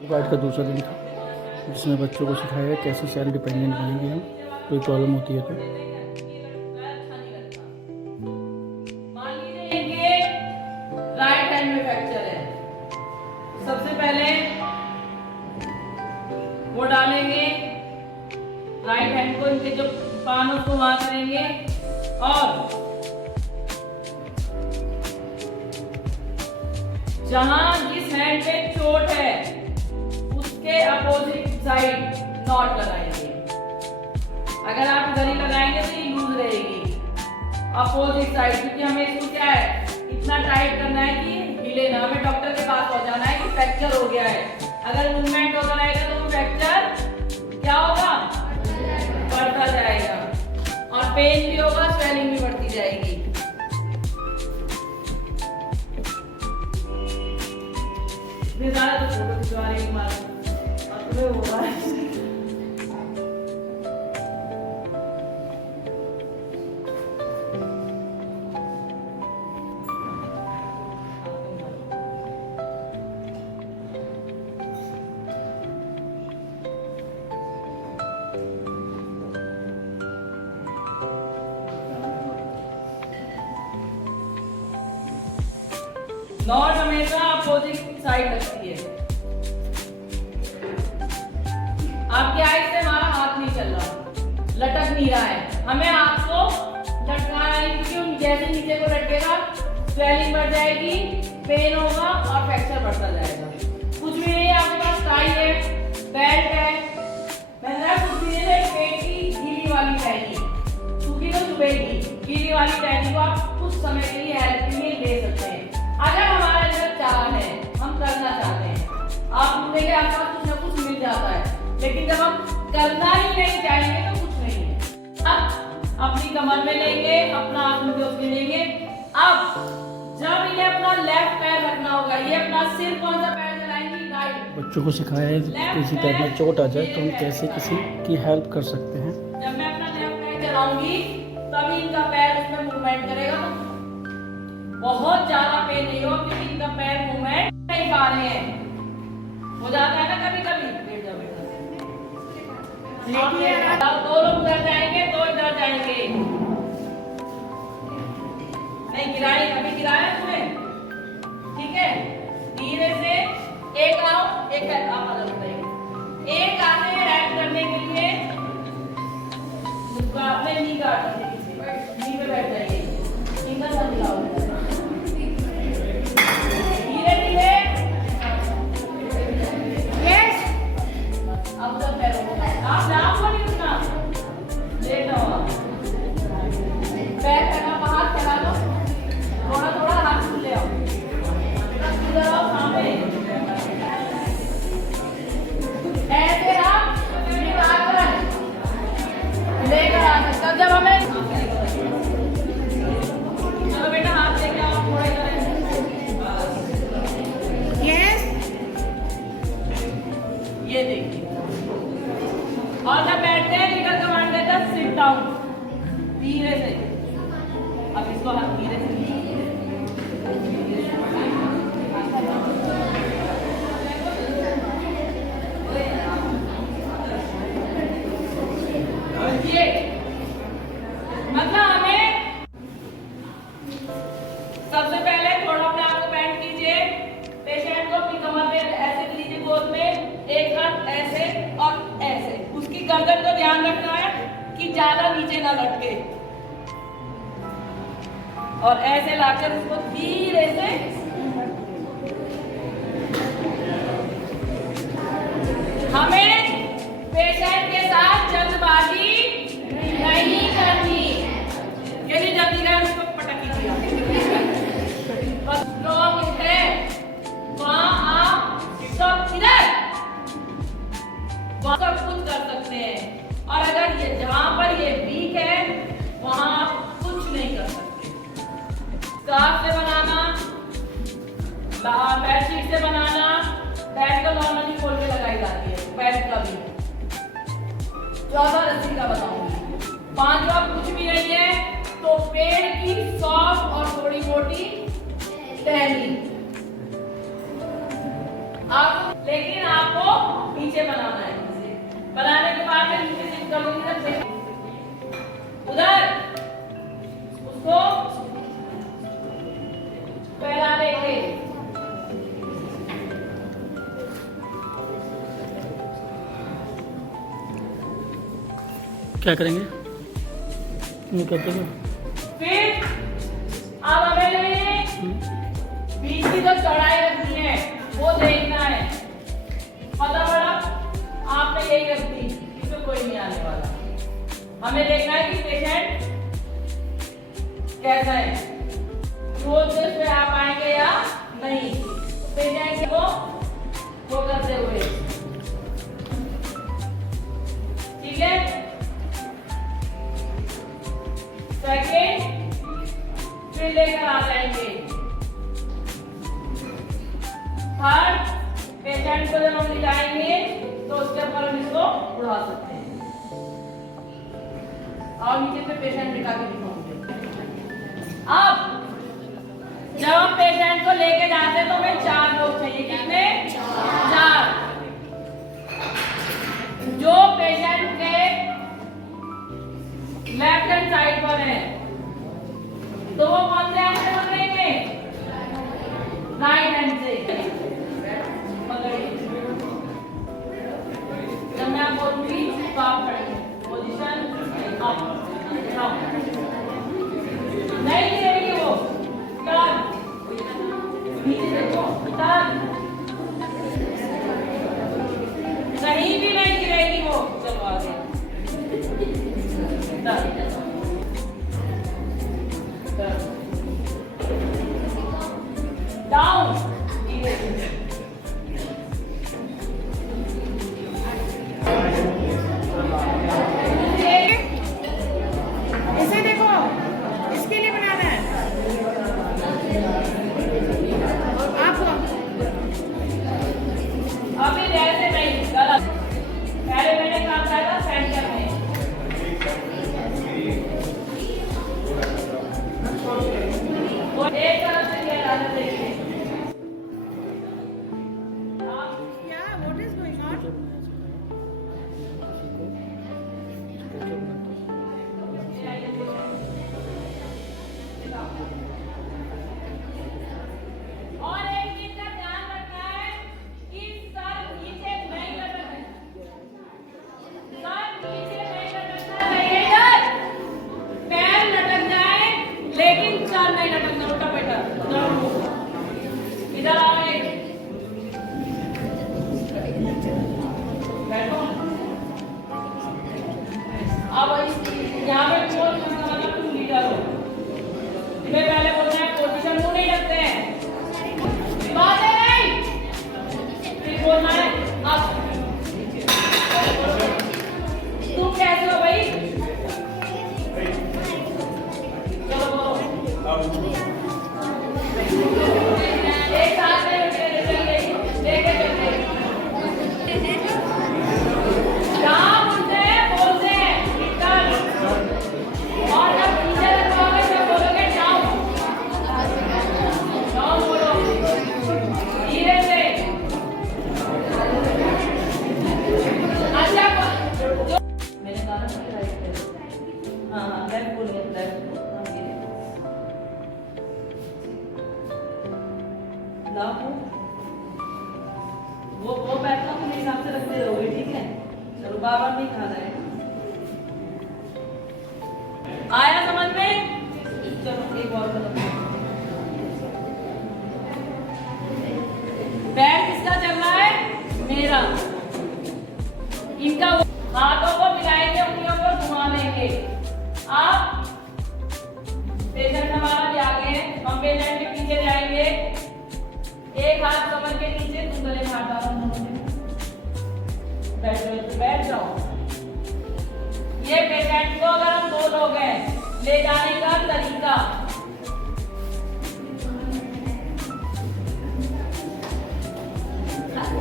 Guide का दूसरा दिन था जिसमें बच्चों को सिखाया गया कैसे सेल्फ डिपेंडेंट बनेंगे हम, कोई प्रॉब्लम होती है तो। मान लीजिए इनके राइट हैंड में फ्रैक्चर है। सबसे पहले वो डालेंगे राइट हैंड को, इनके जो पानों को वहां करेंगे और जहां जिस हैंड पे चोट है उसके अपोजिट साइड नॉट लगाएंगे। अगर आप इधर ही लगाएंगे तो ये लूज रहेगी अपोजिट साइड, क्योंकि हमें इसको क्या है इतना टाइट करना है कि हिले ना। हमें डॉक्टर के पास पहुंचाना है कि फ्रैक्चर हो गया है। अगर मूवमेंट होता रहेगा तो फ्रैक्चर क्या होगा, बढ़ता जाएगा और पेन भी होगा, स्वेलिंग भी बढ़ती जाएगी। इतने ज़्यादा तो फोटो खिंचवा रही हूँ और तुम्हें हो रहा है। नॉट हमेशा अपोजिट साइड लगती है। आपके आइज से हमारा हाथ नहीं चल रहा, लटक नहीं रहा है, हमें आपको लटकाना है, क्योंकि जैसे नीचे को लटकेगा स्वेलिंग बढ़ जाएगी, पेन होगा और फ्रैक्चर बढ़ता जाएगा। कुछ भी नहीं है, आपके पास टाई है, बेल्ट है, कुछ भी नहीं है, पेट की गीली वाली टहनी, सूखी तो चुभेगी, गीली वाली टहनी को आप कुछ समय के लिए हेल्प के लिए ले सकते हैं। अगर हमारा जो चाह है, हम करना चाहते हैं, आप देखिए आपके पास कुछ ना कुछ मिल जाता है, लेकिन जब हम करना ही नहीं चाहेंगे तो कुछ नहीं है। अब अपनी कमर में लेंगे, अपना हाथ में उसमें लेंगे। अब जब इन्हें अपना लेफ्ट पैर रखना होगा, ये अपना सिर कौन सा पैर चलाएंगी, राइट। बच्चों को सिखाया है किसी टाइप में चोट आ जाए तो हम कैसे किसी की हेल्प कर सकते हैं। जब मैं अपना लेफ्ट पैर चलाऊंगी तभी इनका पैर उसमें मूवमेंट करेगा, तो बहुत ज्यादा पेन नहीं होगा, क्योंकि इनका पैर मूवमेंट नहीं पा रहे हैं। हो जाता है ना कभी कभी, बैठ जाओ बैठ जाओ, दो लोग उधर जाएंगे, दो इधर जाएंगे। नहीं गिराए, कभी गिराया तुमने, ठीक है। धीरे से एक आओ, एक आप अलग बताइए। एक आते हैं हेल्प करने के लिए, अपने नी गार्ड करने के लिए नी पे बैठ जाइए, इनका सर मिलाओ धीरे धीरे। यस, अब तक पैरों को आप जाओ नहीं उठना, लेट जाओ, पैर करना बाहर चला लो, थोड़ा थोड़ा हाथ खुले आओ, इधर आओ सामने, ऐसे आप लेकर आ सकते हो। जब हमें चलो बेटा हाथ लेके आओ, थोड़ा इधर यस, ये देखिए। और जब बैठते हैं लीडर कमांड देता है सिट डाउन, धीरे से। अब इसको हाथ धीरे से ये मतलब हमें सबसे पहले थोड़ा अपने आप को बैंड कीजिए, पेशेंट को अपनी कमर पे ऐसे लीजिए, गोद में एक हाथ ऐसे और ऐसे, उसकी गर्दन को ध्यान रखना है कि ज्यादा नीचे ना लटके, और ऐसे लाकर उसको धीरे से हमें पेशेंट के साथ जल्दबाजी नहीं करनी। यदि जल्दी गए उसको पटक कीजिए, बस स्ट्रॉन्ग है वहां आप सब इधर सब कुछ कर सकते हैं, और अगर ये जहां पर ये वीक है वहां आप कुछ नहीं कर सकते। स्कार्फ से बनाना, बेडशीट से बनाना, बेड को नॉर्मली खोल के लगाई जाती है, बेड का भी। चौथा रस्सी का बताऊंगी। पांचवा कुछ भी नहीं है तो पेड़ की सॉफ्ट और थोड़ी मोटी टहनी। आप लेकिन आप नीचे बनाना है। बनाने के बाद में नीचे से कभी उधर उसको फैला देंगे। क्या करेंगे? ये कहते हैं फिर अब हमें बीच की जो चौड़ाई रखनी है वो देखना है। पता पड़ा आपने यही रख दी, इसमें कोई नहीं आने वाला। हमें देखना है कि पेशेंट कैसा है, रोज पे आ पाएंगे या नहीं। पेशेंट को वो करते हुए, ठीक है। सेकेंड फिर लेकर आ जाएंगे। थर्ड पेशेंट को जब हम लिटाएंगे तो उसके ऊपर हम इसको उड़ा सकते हैं। और नीचे पे पेशेंट लिटा के दिखाऊंगे। अब जब हम पेशेंट को लेके जाते हैं तो हमें 4 लोग चाहिए। कितने? 4। जो पेशेंट के लेफ्ट हैंड साइड पर है तो वो कौन से हैंड से पकड़ेंगे? राइट हैंड से पकड़िए। जब मैं आपको बोलूंगी तो आप खड़े पोजीशन अप डाउन, नहीं गिरेगी वो। टर्न, नीचे देखो, टर्न, कहीं भी नहीं गिरेगी वो। चलो आगे, डाउन, इसे देखो, इसके लिए बनाना है आपको। अभी जैसे नहीं, गलत। पहले मैंने काम किया था सेंटर में। वो एक तरफ से किया जाता है, देखिए। Yeah, what is going on? और एक चीज का ध्यान रखना है कि सर नीचे नहीं लटकना है। सर नीचे नहीं लटकना है। इधर पैर लटक जाए लेकिन सर नहीं लटकना। उल्टा बैठा, इधर आओ। एक बैठो। अब यहाँ पे पोज करना मतलब तुम लीडर हो। तुम्हें पहले बोलना है पोजीशन मुंह नहीं रखते हैं, बातें नहीं। फिर बोलना है अब तुम कैसे हो भाई? चलो बोलो। एक साथ में लेके चलते जहाँ बोलते हैं बोलते हैं रिटर्न। और जब नीचे रखोगे तब बोलोगे डाउन। डाउन बोलो धीरे से। अच्छा जो मैंने गाना सुना है। हाँ हाँ, लेफ्ट बोलिए, लेफ्ट। लाओ वो बैठना अपने हिसाब से रखते रहोगे, ठीक है। चलो बार बार नहीं खाना है। आया समझ में? चलो एक और कदम। पैर किसका चल रहा है? मेरा। इनका हाथों को मिलाएंगे, उंगलियों को घुमा लेंगे। आप पेशेंट हमारा भी आगे है, हम पेशेंट के पीछे जाएंगे। एक हाथ कमर के नीचे, तुम गले में हाथ डालो। बैठ जाओ। ये पेशेंट को अगर हम 2 लोग हैं, ले जाने का तरीका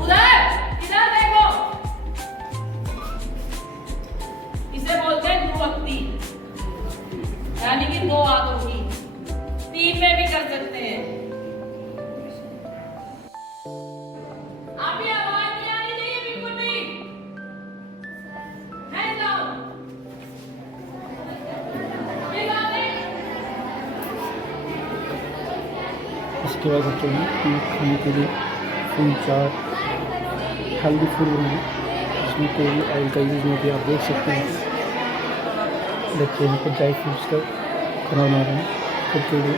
उधर इधर देखो। इसे बोलते हैं ध्रुवक्ति, यानी कि 2 हाथों की। 3 में भी कर सकते हैं। अभी आवाज नहीं आनी चाहिए बिल्कुल भी। उसके बाद बच्चों ने खाने के लिए फूल चाट हेल्दी फूड बनाए, इसमें कोई ऑयल का यूज़ नहीं किया। आप देख सकते हैं बच्चे यहाँ पर ड्राई फ्रूट्स का खाना बना रहे हैं खुद के लिए।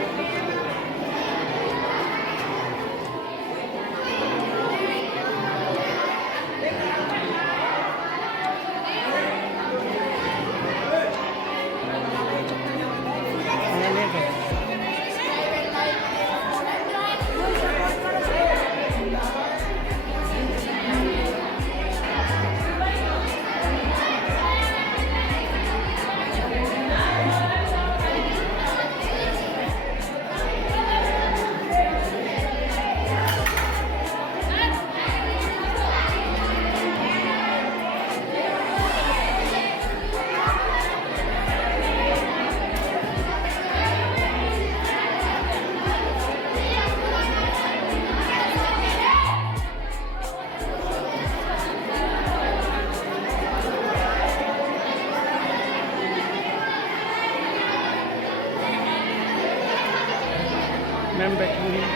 मैम बैठी हुई हैं।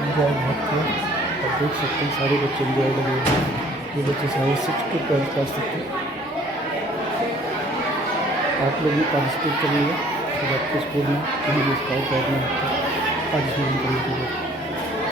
एंजॉय बहुत किया और देख सकते हैं सारे बच्चे एंजॉय लगे हुए हैं। ये बच्चे सारे 6 to 12 क्लास तक के। आप लोग भी पार्टिसिपेट करिएगा जब आपके स्कूल में कहीं भी स्काउट गाइड में होता है, पार्टिसिपेट करिए।